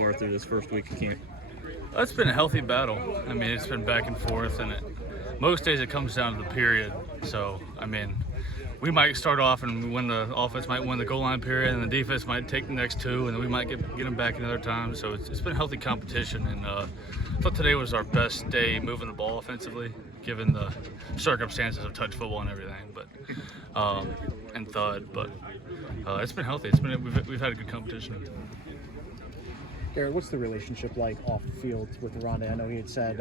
far through this first week of camp? It's been a healthy battle. I mean, it's been back and forth, and most days it comes down to the period. So, I mean, we might start off and win the offense might win the goal line period, and the defense might take the next two, and then we might get them back another time. So it's been healthy competition, and I thought today was our best day moving the ball offensively, given the circumstances of touch football and everything. But it's been healthy. We've had a good competition. Garrett, what's the relationship like off the field with Rondé? I know he had said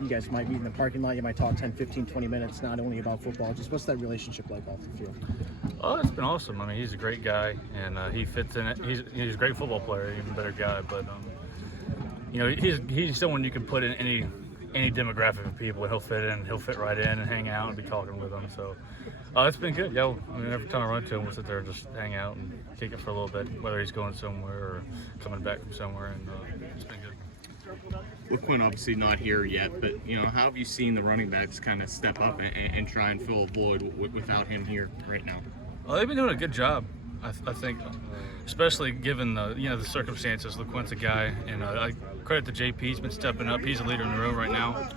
you guys might meet in the parking lot, you might talk 10, 15, 20 minutes, not only about football, just what's that relationship like off the field? Oh, it's been awesome. I mean, he's a great guy, and he fits in it. He's a great football player, even better guy. But he's someone you can put in any demographic of people, and he'll fit in. He'll fit right in and hang out and be talking with them. So it's been good. Yeah, I mean, every time I run to him, we'll sit there and just hang out and kick it for a little bit, whether he's going somewhere or coming back from somewhere, and it's been good. LeQuinn obviously not here yet, but how have you seen the running backs kind of step up and try and fill a void without him here right now? Well, they've been doing a good job, I think, especially given the circumstances. LeQuinn's a guy, and I credit to JP. He's been stepping up. He's a leader in the room right now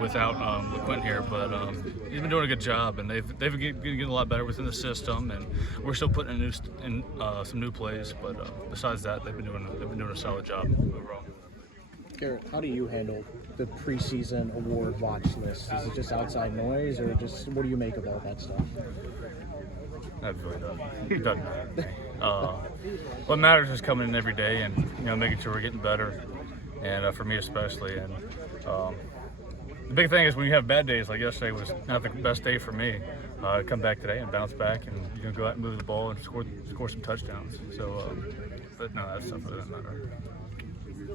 without LeQuinn here, but he's been doing a good job, and they've been getting a lot better within the system, and we're still putting in some new plays. But besides that, they've been doing a solid job overall. Garrett, how do you handle the preseason award watch list? Is it just outside noise, or just what do you make of all that stuff? That really doesn't matter. What matters is coming in every day and making sure we're getting better, and for me especially. And the big thing is when you have bad days, like yesterday was not the best day for me. Come back today and bounce back and go out and move the ball and score some touchdowns. So, but no, that stuff doesn't matter.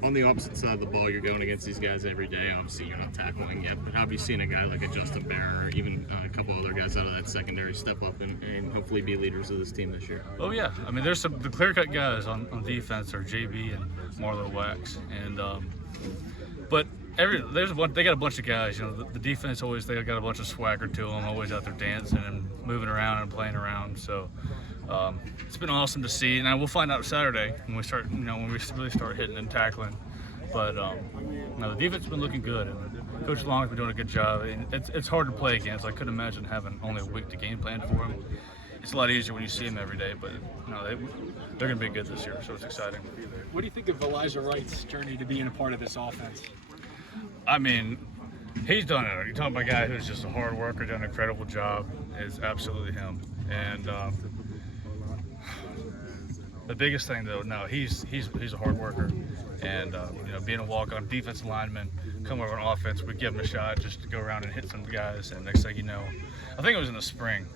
On the opposite side of the ball, you're going against these guys every day. Obviously, you're not tackling yet, but have you seen a guy like a Justin Barron or even a couple other guys out of that secondary step up and hopefully be leaders of this team this year? Oh yeah, I mean the clear-cut guys on defense are JB and Marlo Wax, and but they got a bunch of guys. The defense always they got a bunch of swagger to them, always out there dancing and moving around and playing around. So. It's been awesome to see, and we'll find out Saturday when we start, when we really start hitting and tackling. But the defense has been looking good, and Coach Long's been doing a good job. It's hard to play against. I couldn't imagine having only a week to game plan for him. It's a lot easier when you see him every day, but they're going to be good this year, so it's exciting. What do you think of Elijah Wright's journey to being a part of this offense? I mean, he's done it. You're talking about a guy who's just a hard worker, done an incredible job. It's absolutely him, and. The biggest thing, though, no, he's a hard worker, and being a walk-on defensive lineman, come over on offense, we give him a shot just to go around and hit some guys, and next thing you know, I think it was in the spring,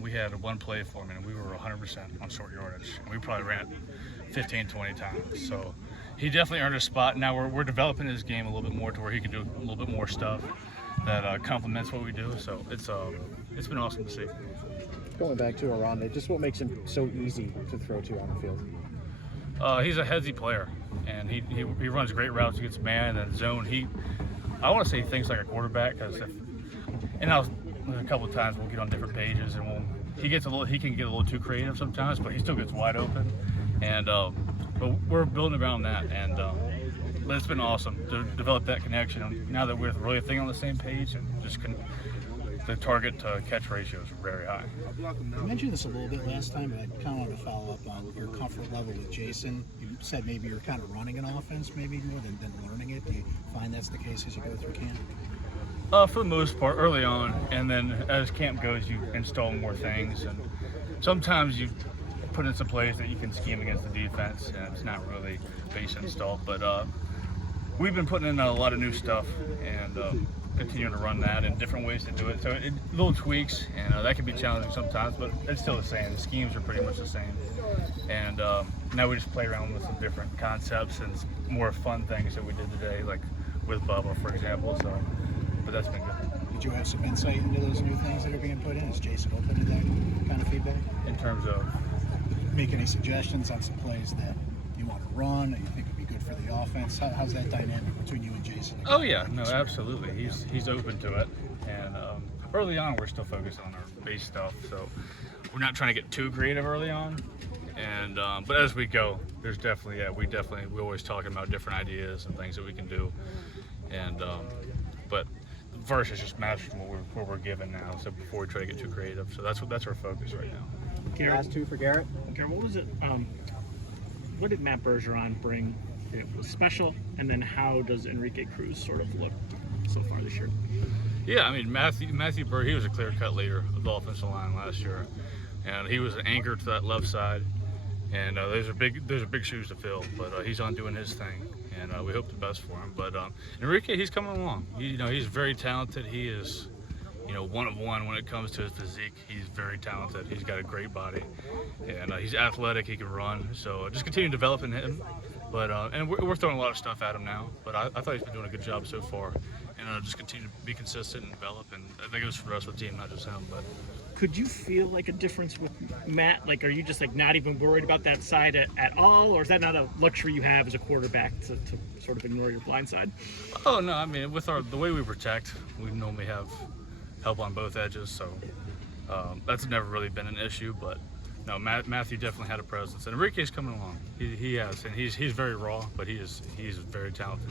we had one play for him, and we were 100% on short yardage, and we probably ran it 15, 20 times. So he definitely earned a spot. Now we're developing his game a little bit more to where he can do a little bit more stuff that complements what we do. So it's been awesome to see. Going back to Rondé, just what makes him so easy to throw to on the field? He's a headsy player, and he runs great routes against man and zone. I want to say he thinks like a quarterback, because a couple of times we'll get on different pages and he can get a little too creative sometimes, but he still gets wide open, and but we're building around that, and but it's been awesome to develop that connection. Now that we're really thinking on the same page, and the target to catch ratio is very high. You mentioned this a little bit last time, but I kind of want to follow up on your comfort level with Jason. You said maybe you're kind of running an offense maybe more than learning it. Do you find that's the case as you go through camp? For the most part, early on, and then as camp goes, you install more things, and sometimes you put in some plays that you can scheme against the defense, and it's not really base installed. But we've been putting in a lot of new stuff, and continuing to run that and different ways to do it. So little tweaks, and that can be challenging sometimes, but it's still the same. The schemes are pretty much the same. And now we just play around with some different concepts and more fun things that we did today, like with Bubba, for example. So, but that's been good. Did you have some insight into those new things that are being put in? Is Jason open to that kind of feedback? In terms of? Make any suggestions on some plays that you want to run, that you think would be good for the offense? How's that dynamic between you and Jason? Oh yeah, no, absolutely. He's open to it, and early on we're still focused on our base stuff, so we're not trying to get too creative early on. And but as we go, there's definitely we're always talking about different ideas and things that we can do. And but first it's just mastering what we're given now. So before we try to get too creative, so that's our focus right now. Last two for Garrett. Garrett, what was it? What did Matt Bergeron bring that was special, and then how does Enrique Cruz sort of look so far this year? Yeah, I mean Matthew Burr, he was a clear-cut leader of the offensive line last year, and he was an anchor to that left side. And those are big shoes to fill, but he's on doing his thing, and we hope the best for him. But Enrique, he's coming along. He's very talented. He is, one of one when it comes to his physique. He's very talented. He's got a great body, and he's athletic. He can run. So just continue developing him. But and we're throwing a lot of stuff at him now. But I thought he's been doing a good job so far, and just continue to be consistent and develop. And that goes for the rest of the team, not just him. But could you feel like a difference with Matt? Like, are you just like not even worried about that side at all, or is that not a luxury you have as a quarterback to sort of ignore your blind side? Oh no, I mean with the way we protect, we normally have help on both edges, so that's never really been an issue. But no, Matthew definitely had a presence, and Enrique's coming along. He has, and he's very raw, but he's very talented.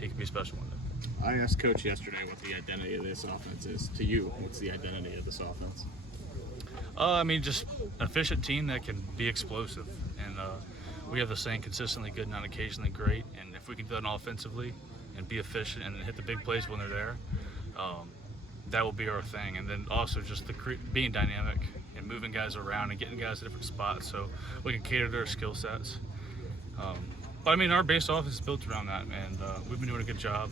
He can be special one day. I asked Coach yesterday what the identity of this offense is. To you, what's the identity of this offense? I mean, just an efficient team that can be explosive. And we have the saying, consistently good, not occasionally great. And if we can do that offensively and be efficient and hit the big plays when they're there, that will be our thing. And then also just being dynamic and moving guys around and getting guys at different spots so we can cater to their skill sets. But I mean, our base offense is built around that, and we've been doing a good job.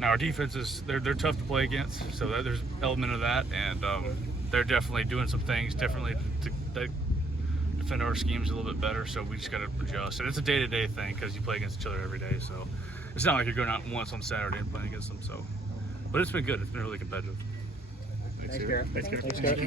Now our defenses, they're tough to play against, so there's an element of that, and they're definitely doing some things differently to defend our schemes a little bit better. So we just got to adjust, and it's a day-to-day thing because you play against each other every day. So it's not like you're going out once on Saturday and playing against them. So, but it's been good. It's been really competitive. Thanks, Garrett. Thanks, Garrett. Thanks, Garrett.